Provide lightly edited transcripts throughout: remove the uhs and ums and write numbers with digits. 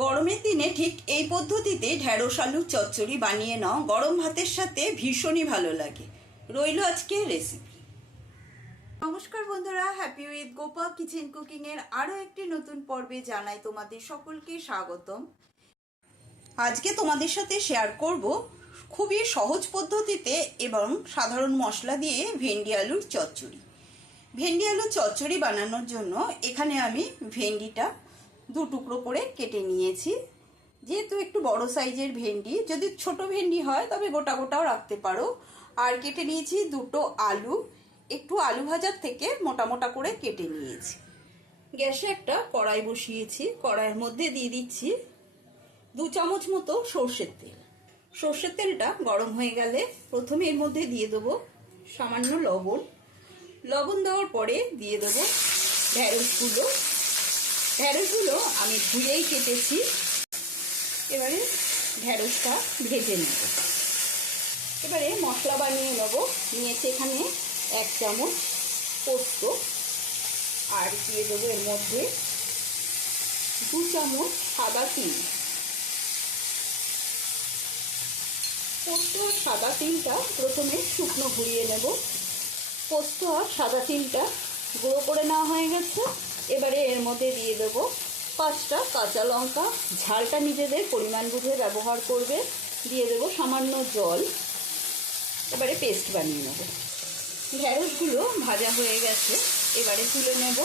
গরমের দিনে ঠিক এই পদ্ধতিতে ঢ্যাঁড়স আলুর চচ্চড়ি বানিয়ে নাও, গরম ভাতের সাথে ভীষণই ভালো লাগে। রইল আজকে রেসিপি। নমস্কার বন্ধুরা, happy with Gopa kitchen cooking এর আরও একটি নতুন পর্বে জানাই তোমাদের সকলকে স্বাগতম। আজকে তোমাদের সাথে শেয়ার করব খুবই সহজ পদ্ধতিতে এবং সাধারণ মশলা দিয়ে ভেন্ডি আলুর চচ্চড়ি। ভেন্ডি আলুর চচ্চড়ি বানানোর জন্য এখানে আমি ভেন্ডিটা দু টুকরো করে কেটে নিয়েছি। যেহেতু একটু বড় সাইজের ভেন্ডি, যদি ছোট ভেন্ডি হয় তবে গোটা গোটাও রাখতে পারো। আর কেটে নিয়েছি দুটো আলু, একটু আলু ভাজার থেকে মোটা মোটা করে কেটে নিয়েছি। গ্যাসে একটা কড়াই বসিয়েছি, কড়াইয়ের মধ্যে দিয়ে দিচ্ছি 2 চামচ মতো সর্ষের তেল। সর্ষের তেলটা গরম হয়ে গেলে প্রথমে এর মধ্যে দিয়ে দেবো সামান্য লবণ। লবণ দেওয়ার পরে দিয়ে দেবো ঢ্যাঁড়সগুলো। ঢ্যাঁড়সগুলো আমি ধুয়েই কেটেছি। এবারে ঢ্যাঁড়সটা ভেজে নেব। এবারে মশলা বানিয়ে নেব। নিয়েছি এখানে 1 চামচ পোস্ত, আর দিয়ে দেবো এর মধ্যে 2 চামচ সাদা তিল। পোস্ত আর সাদা তিলটা প্রথমে শুকনো ঘুরিয়ে নেব। পোস্ত আর সাদা তিলটা গুঁড়ো করে নেওয়া হয়ে গেছে। এবারে এর মধ্যে দিয়ে দেবো 5টা কাঁচা লঙ্কা। ঝালটা নিজেদের পরিমাণ বুঝে ব্যবহার করবে। দিয়ে দেবো সামান্য জল। এবারে পেস্ট বানিয়ে নেব। ঢ্যাঁড়সগুলো ভাজা হয়ে গেছে, এবারে তুলে নেব।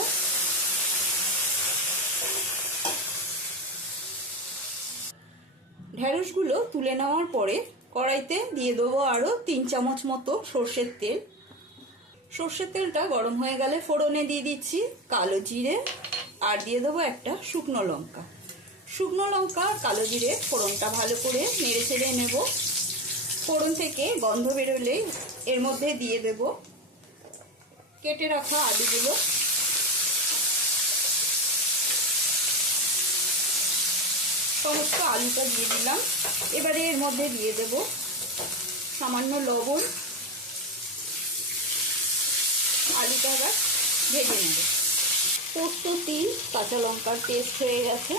ঢ্যাঁড়সগুলো তুলে নেওয়ার পরে কড়াইতে দিয়ে দেবো আরও 3 চামচ মতো সর্ষের তেল। সর্ষের তেলটা গরম হয়ে গেলে ফোড়নে দিয়ে দিচ্ছি কালো জিরে, আর দিয়ে দেবো একটা শুকনো লঙ্কা। শুকনো লঙ্কা কালো জিরে ফোড়নটা ভালো করে নেড়ে চেড়ে নেব। ফোড়ন থেকে গন্ধ বেরোলে এর মধ্যে দিয়ে দেব কেটে রাখা আলুগুলো। সমস্ত আলুটা দিয়ে দিলাম। এবারে এর মধ্যে দিয়ে দেব সামান্য লবণ। আলুটা আবার ভেজে নেব। পোস্ত, তিল, কাঁচা লঙ্কার পেস্ট হয়ে গেছে।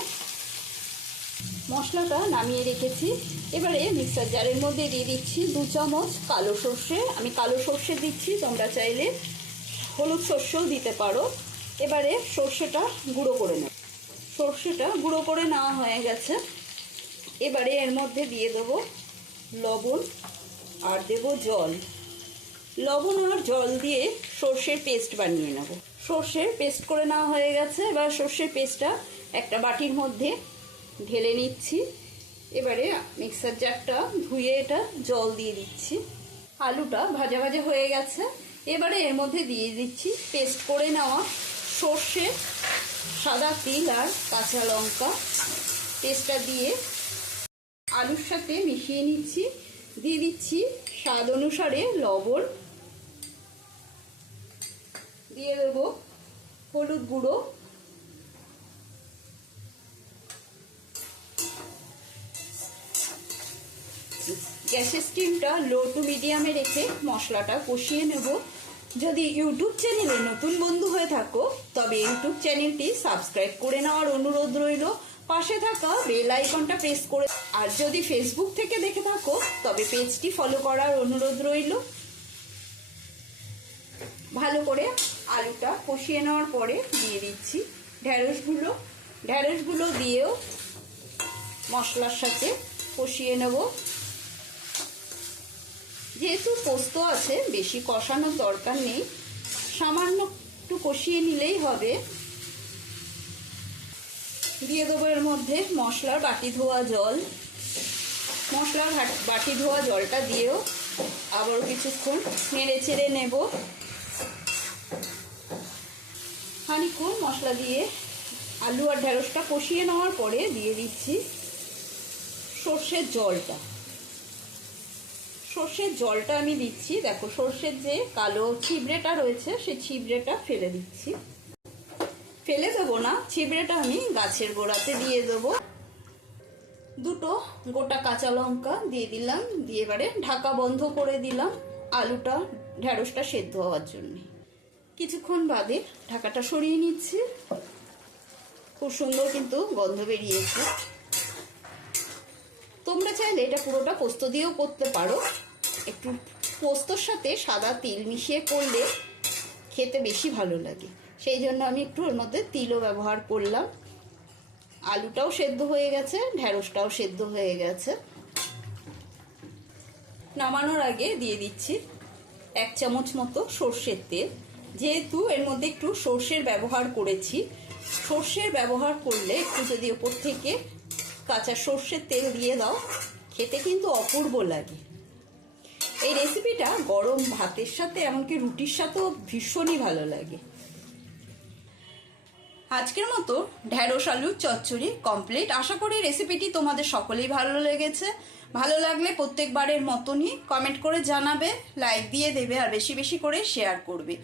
মশলাটা নামিয়ে রেখেছি। এবারে মিক্সার জারের মধ্যে দিয়ে দিচ্ছি 2 চামচ কালো সর্ষে। আমি কালো সর্ষে দিচ্ছি, তোমরা চাইলে হলুদ সর্ষেও দিতে পারো। এবারে সর্ষেটা গুঁড়ো করে নেব। সর্ষেটা গুঁড়ো করে নেওয়া হয়ে গেছে। এবারে এর মধ্যে দিয়ে দেবো লবণ আর দেব জল। লবণ আর জল দিয়ে সর্ষের পেস্ট বানিয়ে নেব। সর্ষের পেস্ট করে নেওয়া হয়ে গেছে। এবার সর্ষের পেস্টটা একটা বাটির মধ্যে ঢেলে নিচ্ছি। এবারে মিক্সার জারটা ধুয়ে এটা জল দিয়ে দিচ্ছি। আলুটা ভাজা ভাজা হয়ে গেছে। এবারে এর মধ্যে দিয়ে দিচ্ছি পেস্ট করে নেওয়া সর্ষে, সাদা তিল আর কাঁচা লঙ্কা। পেস্টটা দিয়ে আলুর সাথে মিশিয়ে নিচ্ছি। দিয়ে দিচ্ছি স্বাদ অনুসারে লবণ। দিয়ে দেব হলুদ গুঁড়ো। গ্যাসের স্টিমটা লো টু মিডিয়ামে রেখে মশলাটা কষিয়ে নেব। যদি ইউটিউব চ্যানেলে নতুন বন্ধু হয়ে থাকো তবে ইউটিউব চ্যানেলটি সাবস্ক্রাইব করে নেওয়ার অনুরোধ রইল। পাশে থাকা বেল আইকনটা প্রেস করে, আর যদি ফেসবুক থেকে দেখে থাকো তবে পেজটি ফলো করার অনুরোধ রইল। ভালো করে আলুটা কষিয়ে নেওয়ার পরে দিয়ে দিচ্ছি ঢ্যাঁড়সগুলো। ঢ্যাঁড়সগুলো দিয়েও মশলার সাথে কষিয়ে নেব। যেহেতু পোস্ত আছে বেশি কষানোর দরকার নেই, সামান্য একটু কষিয়ে নিলেই হবে। দিয়ে দেবো এর মধ্যে মশলার বাটি ধোয়া জল। মশলার বাটি ধোয়া জলটা দিয়েও আবারও কিছুক্ষণ নেড়ে চেড়ে নেব। খানিকক্ষণ মশলা দিয়ে আলু আর ঢ্যাঁড়সটা কষিয়ে নেওয়ার পরে দিয়ে দিচ্ছি সর্ষের জলটা। সর্ষের জলটা আমি দিচ্ছি, দেখো সর্ষের যে কালো ছিবড়েটা রয়েছে সেই ছিবড়েটা ফেলে দিচ্ছি। ফেলে দেবো না, ছিবড়েটা আমি গাছের গোড়াতে দিয়ে দেবো। দুটো গোটা কাঁচা লঙ্কা দিয়ে দিলাম। দিয়ে এবারে ঢাকা বন্ধ করে দিলাম আলুটা ঢ্যাঁড়সটা সেদ্ধ হওয়ার জন্য। কিছুক্ষণ বাদে ঢাকাটা সরিয়ে নিচ্ছি। খুব সুন্দর কিন্তু গন্ধ বেরিয়েছে। তোমরা চাইলে এটা পুরোটা পোস্ত দিয়েও করতে পারো, একটু পোস্তর সাথে সাদা তিল মিশিয়ে করলে খেতে বেশি ভালো লাগে, সেই জন্য আমি একটু ওর মধ্যে তিলও ব্যবহার করলাম। আলুটাও সেদ্ধ হয়ে গেছে, ঢ্যাঁড়সটাও সেদ্ধ হয়ে গেছে। নামানোর আগে দিয়ে দিচ্ছি 1 চামচ মতো সর্ষের তেল। যেহেতু এর মধ্যে একটু সর্ষের ব্যবহার করেছি, সর্ষের ব্যবহার করলে একটু যদি ওপর থেকে কাঁচা সর্ষের তেল দিয়ে দাও, খেতে কিন্তু অপূর্ব লাগে। এই রেসিপিটা গরম ভাতের সাথে এমনকি রুটির সাথেও ভীষণই ভালো লাগে। আজকের মতো ঢ্যাঁড়স আলুর চচ্চড়ি কমপ্লিট। আশা করি রেসিপিটি তোমাদের সকলেই ভালো লেগেছে। ভালো লাগলে প্রত্যেকবারের মতনই কমেন্ট করে জানাবে, লাইক দিয়ে দেবে, আর বেশি বেশি করে শেয়ার করবে।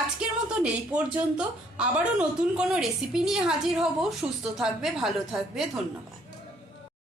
আজকের মতন এই পর্যন্ত। আবারও নতুন কোনো রেসিপি নিয়ে হাজির হব। সুস্থ থাকবে, ভালো থাকবে, ধন্যবাদ।